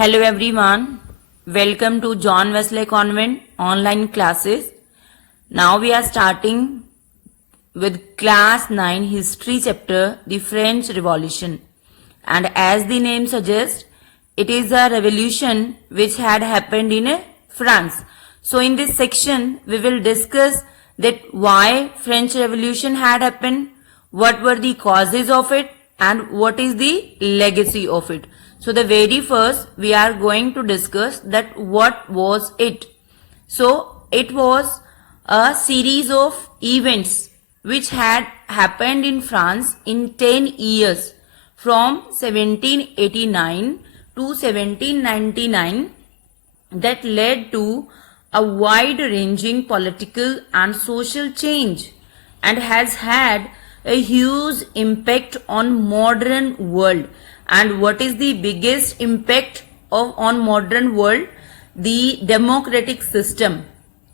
Hello everyone, welcome to John Wesley Convent online classes. Now we are starting with class 9 history chapter, the French Revolution. And as the name suggests, it is a revolution which had happened in France. So in this section, we will discuss that why French Revolution had happened, what were the causes of it, and what is the legacy of it. So the very first we are going to discuss that what was it. So it was a series of events which had happened in France in 10 years from 1789 to 1799 that led to a wide-ranging political and social change and has had a huge impact on modern world. And what is the biggest impact on modern world? The democratic system,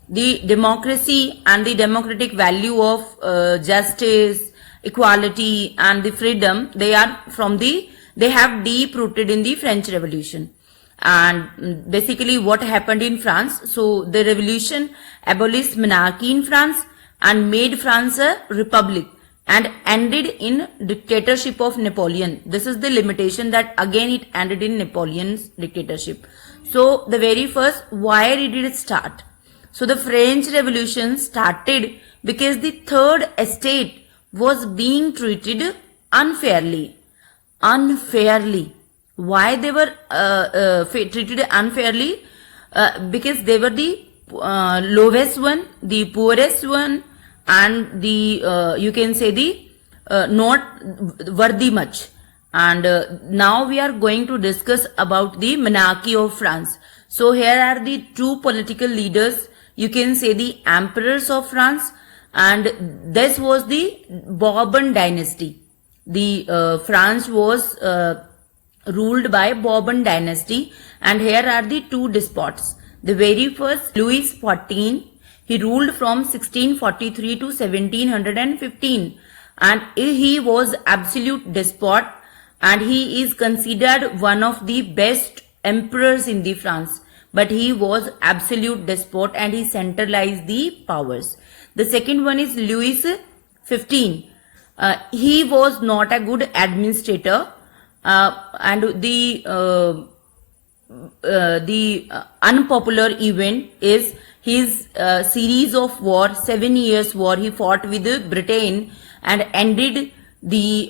the democracy and the democratic value of justice, equality and the freedom, they have deep rooted in the French Revolution. And basically what happened in France? So the revolution abolished monarchy in France and made France a republic and ended in dictatorship of Napoleon. This is the limitation, that again it ended in Napoleon's dictatorship. So the very first, why did it start? So the French Revolution started because the third estate was being treated unfairly. Why they were treated unfairly? Because they were the lowest one, the poorest one, and the you can say the not worthy much. And now we are going to discuss about the monarchy of France. So here are the two political leaders, you can say the emperors of France, and this was the Bourbon dynasty. The France was ruled by Bourbon dynasty, and here are the two despots. The very first, Louis XIV, he ruled from 1643 to 1715, and he was absolute despot, and he is considered one of the best emperors in the France. But he was absolute despot and he centralized the powers. The second one is Louis XV. He was not a good administrator, and the unpopular event is his series of war, 7 years war he fought with Britain and ended the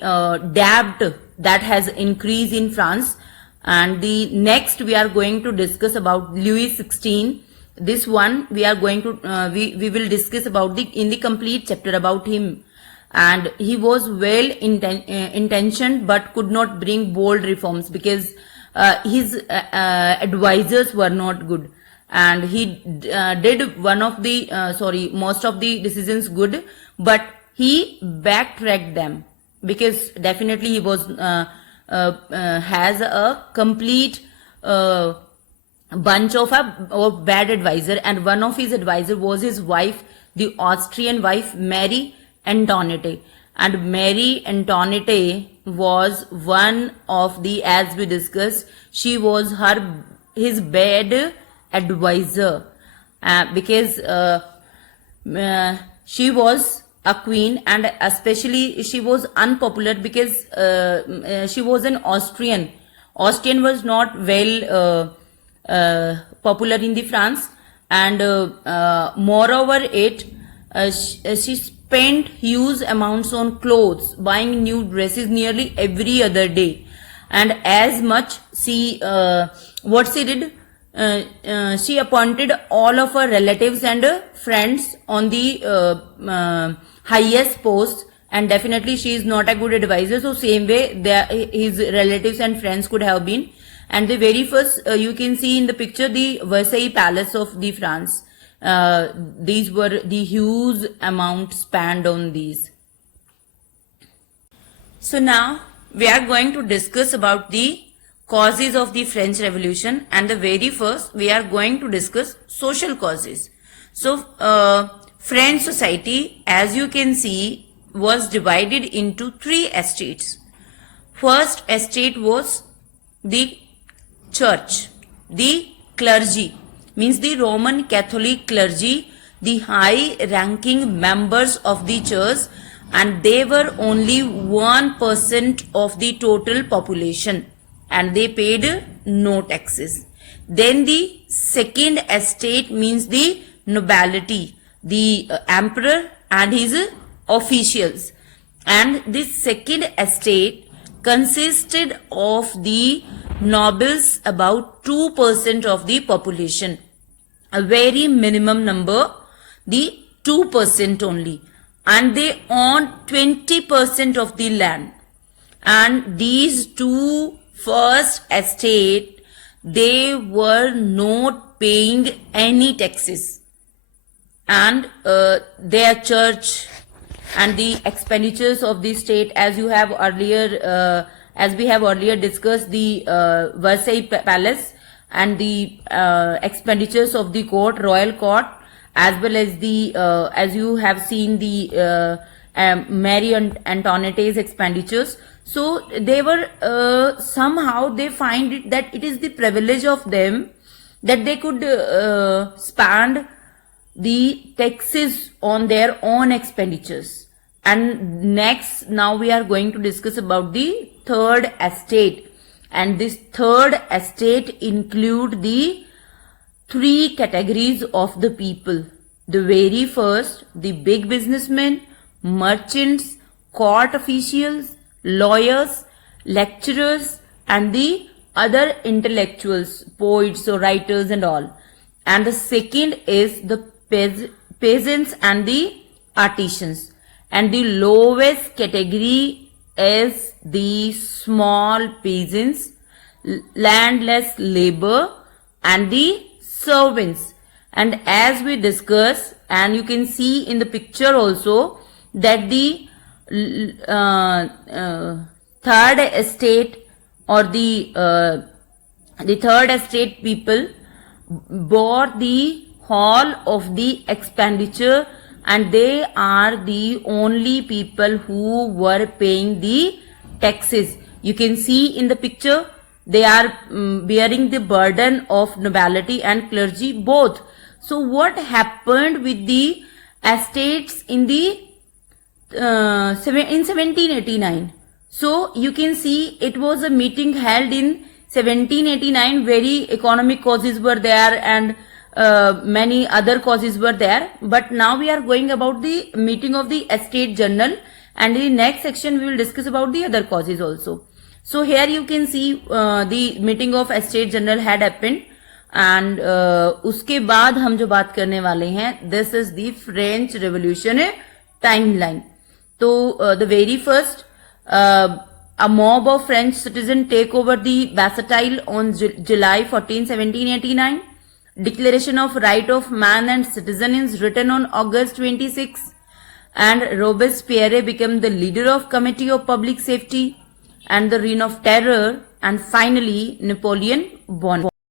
debt that has increased in France. And the next we are going to discuss about Louis XVI. This one we are going to we will discuss about in the complete chapter about him. And he was well intentioned but could not bring bold reforms because his advisors were not good, and he did most of the decisions good, but he backtracked them because definitely he was has a complete bunch of bad advisor, and one of his advisor was his wife, the Austrian wife Marie Antoinette. And Marie Antoinette was one of the, as we discussed, she was his bad advisor because she was a queen, and especially she was unpopular because she was an Austrian. Austrian was not well popular in the France, and moreover she spent huge amounts on clothes, buying new dresses nearly every other day. And as much she what she did, she appointed all of her relatives and friends on the highest posts, and definitely she is not a good advisor. So same way his relatives and friends could have been. And the very first you can see in the picture the Versailles Palace of the France. These were the huge amount spent on these. So now we are going to discuss about the causes of the French Revolution, and the very first we are going to discuss social causes. So French society, as you can see, was divided into 3 estates. First estate was the church. the clergy, means the Roman Catholic clergy, the high ranking members of the church, and they were only 1% of the total population and they paid no taxes. Then the second estate means the nobility, the emperor and his officials. And this second estate consisted of the nobles, about 2% of the population, a very minimum number, the 2% only, and they owned 20% of the land. And these two first estate, they were not paying any taxes, and their church and the expenditures of the state, as we have earlier discussed, the Versailles Palace and the expenditures of the royal court, as well as the as you have seen the Marie Antoinette's expenditures. So they were somehow they find it that it is the privilege of them that they could spend the taxes on their own expenditures. And next, now we are going to discuss about the third estate, and this third estate include the three categories of the people. The very first, the big businessmen, merchants, court officials, lawyers, lecturers, and the other intellectuals, poets or writers and all. And the second is the peasants and the artisans. And the lowest category is the small peasants, landless labor, and the servants. And as we discuss, and you can see in the picture also, that the third estate or the third estate people bore the whole of the expenditure, and they are the only people who were paying the taxes. You can see in the picture, they are bearing the burden of nobility and clergy both. So what happened with the estates in the in 1789? So you can see it was a meeting held in 1789. Very economic causes were there, and many other causes were there. But now we are going about the meeting of the estate general, and in the next section we will discuss about the other causes also. So here you can see the meeting of estate general had happened, and उसके बाद हम जो बात करने वाले हैं, this is the French Revolution timeline. तो the very first, a mob of French citizens take over the Bastille on July 14, 1789. Declaration of Right of Man and Citizen is written on August 26, and Robespierre became the leader of Committee of Public Safety, and the Reign of Terror, and finally Napoleon born.